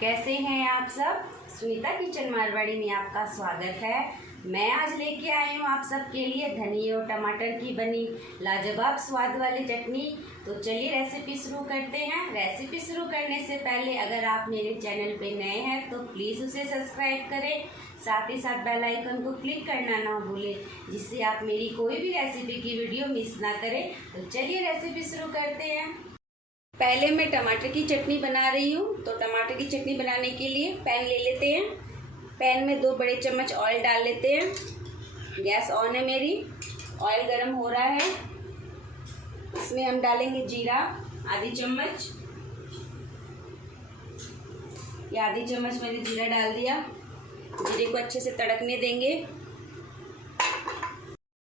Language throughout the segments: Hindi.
कैसे हैं आप सब। सुनीता किचन मारवाड़ी में आपका स्वागत है। मैं आज लेके आई हूँ आप सबके लिए धनिए और टमाटर की बनी लाजवाब स्वाद वाली चटनी। तो चलिए रेसिपी शुरू करते हैं। रेसिपी शुरू करने से पहले अगर आप मेरे चैनल पे नए हैं तो प्लीज़ उसे सब्सक्राइब करें, साथ ही साथ बेल आइकन को क्लिक करना ना भूलें, जिससे आप मेरी कोई भी रेसिपी की वीडियो मिस ना करें। तो चलिए रेसिपी शुरू करते हैं। पहले मैं टमाटर की चटनी बना रही हूँ। तो टमाटर की चटनी बनाने के लिए पैन ले लेते हैं। पैन में 2 बड़े चम्मच ऑयल डाल लेते हैं। गैस ऑन है मेरी, ऑयल गर्म हो रहा है। इसमें हम डालेंगे जीरा आधी चम्मच। ये आधी चम्मच मैंने जीरा डाल दिया। जीरे को अच्छे से तड़कने देंगे।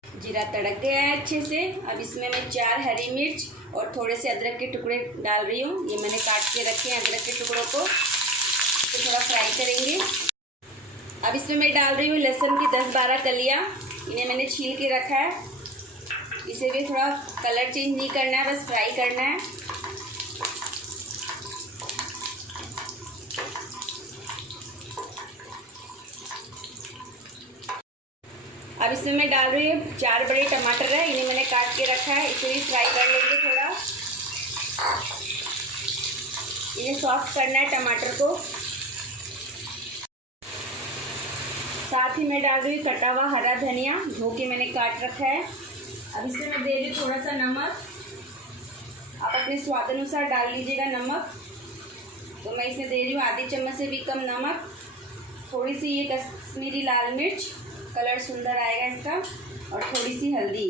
जीरा तड़क गया है अच्छे से। अब इसमें मैं 4 हरी मिर्च और थोड़े से अदरक के टुकड़े डाल रही हूँ। ये मैंने काट के रखे हैं अदरक के टुकड़ों को। इसे थोड़ा फ्राई करेंगे। अब इसमें मैं डाल रही हूँ लहसुन की 10-12 कलियाँ। इन्हें मैंने छील के रखा है। इसे भी थोड़ा कलर चेंज नहीं करना है, बस फ्राई करना है। अब इसमें मैं डाल रही हूँ 4 बड़े टमाटर है, इन्हें मैंने काट के रखा है। इसे भी फ्राई कर लेंगे थोड़ा। इन्हें सॉफ्ट करना है टमाटर को। साथ ही मैं डाल रही हूँ कटा हुआ हरा धनिया, धो के मैंने काट रखा है। अब इसमें मैं दे रही हूँ थोड़ा सा नमक। आप अपने स्वाद अनुसार डाल लीजिएगा नमक। तो मैं इसमें दे रही हूँ आधी चम्मच से भी कम नमक। थोड़ी सी ये कश्मीरी लाल मिर्च, कलर सुंदर आएगा इसका। और थोड़ी सी हल्दी,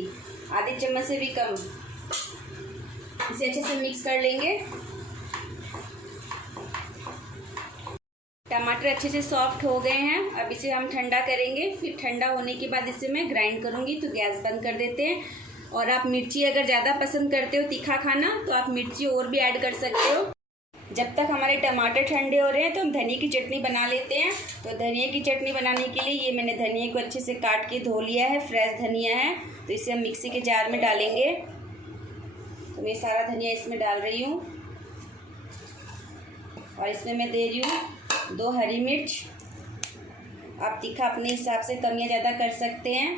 आधी चम्मच से भी कम। इसे अच्छे से मिक्स कर लेंगे। टमाटर अच्छे से सॉफ्ट हो गए हैं। अब इसे हम ठंडा करेंगे। फिर ठंडा होने के बाद इसे मैं ग्राइंड करूँगी। तो गैस बंद कर देते हैं। और आप मिर्ची अगर ज़्यादा पसंद करते हो तीखा खाना, तो आप मिर्ची और भी ऐड कर सकते हो। जब तक हमारे टमाटर ठंडे हो रहे हैं तो हम धनिया की चटनी बना लेते हैं। तो धनिया की चटनी बनाने के लिए ये मैंने धनिया को अच्छे से काट के धो लिया है। फ्रेश धनिया है। तो इसे हम मिक्सी के जार में डालेंगे। तो मैं सारा धनिया इसमें डाल रही हूँ। और इसमें मैं दे रही हूँ 2 हरी मिर्च। आप तीखा अपने हिसाब से कम या ज़्यादा कर सकते हैं।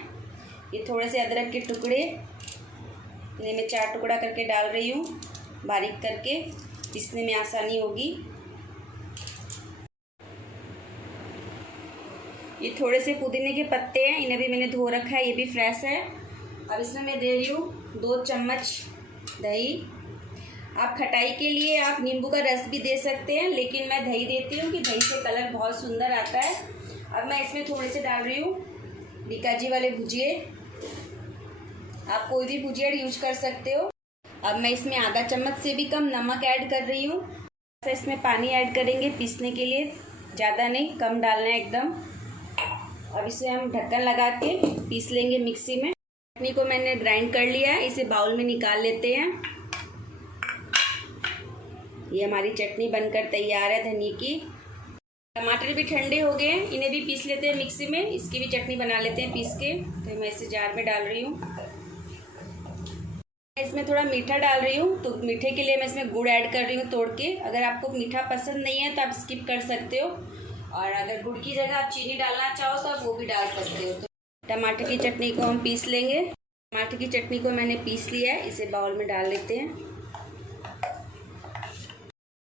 ये थोड़े से अदरक के टुकड़े, इन्हें मैं 4 टुकड़ा करके डाल रही हूँ, बारीक करके, पीसने में आसानी होगी। ये थोड़े से पुदीने के पत्ते हैं, इन्हें भी मैंने धो रखा है, ये भी फ्रेश है। अब इसमें मैं दे रही हूँ 2 चम्मच दही। आप खटाई के लिए आप नींबू का रस भी दे सकते हैं, लेकिन मैं दही देती हूँ कि दही से कलर बहुत सुंदर आता है। अब मैं इसमें थोड़े से डाल रही हूँ बीकाजी वाले भुजिए। आप कोई भी भुजिया यूज कर सकते हो। अब मैं इसमें आधा चम्मच से भी कम नमक ऐड कर रही हूँ। इसमें पानी ऐड करेंगे पीसने के लिए, ज़्यादा नहीं, कम डालना है एकदम। अब इसे हम ढक्कन लगा के पीस लेंगे मिक्सी में। चटनी को मैंने ग्राइंड कर लिया है, इसे बाउल में निकाल लेते हैं। ये हमारी चटनी बनकर तैयार है धनिया की। टमाटर भी ठंडे हो गए हैं, इन्हें भी पीस लेते हैं मिक्सी में। इसकी भी चटनी बना लेते हैं पीस के। तो मैं इसे जार में डाल रही हूँ। इसमें थोड़ा मीठा डाल रही हूँ। तो मीठे के लिए मैं इसमें गुड़ ऐड कर रही हूँ तोड़ के। अगर आपको मीठा पसंद नहीं है तो आप स्किप कर सकते हो। और अगर गुड़ की जगह आप चीनी डालना चाहो तो आप वो भी डाल सकते हो। तो टमाटर की चटनी को हम पीस लेंगे। टमाटर की चटनी को मैंने पीस लिया है, इसे बाउल में डाल लेते हैं।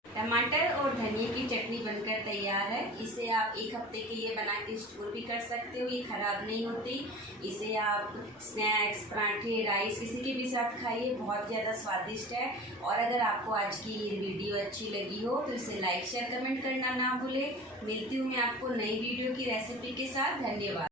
टमाटर और धनिया की चटनी बनकर तैयार है। इसे आप 1 हफ्ते के लिए बना के स्टोर भी कर सकते हो, ये ख़राब नहीं होती। इसे आप स्नैक्स, पराठे, राइस किसी के भी साथ खाइए, बहुत ज़्यादा स्वादिष्ट है। और अगर आपको आज की ये वीडियो अच्छी लगी हो तो इसे लाइक शेयर कमेंट करना ना भूलें। मिलती हूँ मैं आपको नई वीडियो की रेसिपी के साथ। धन्यवाद।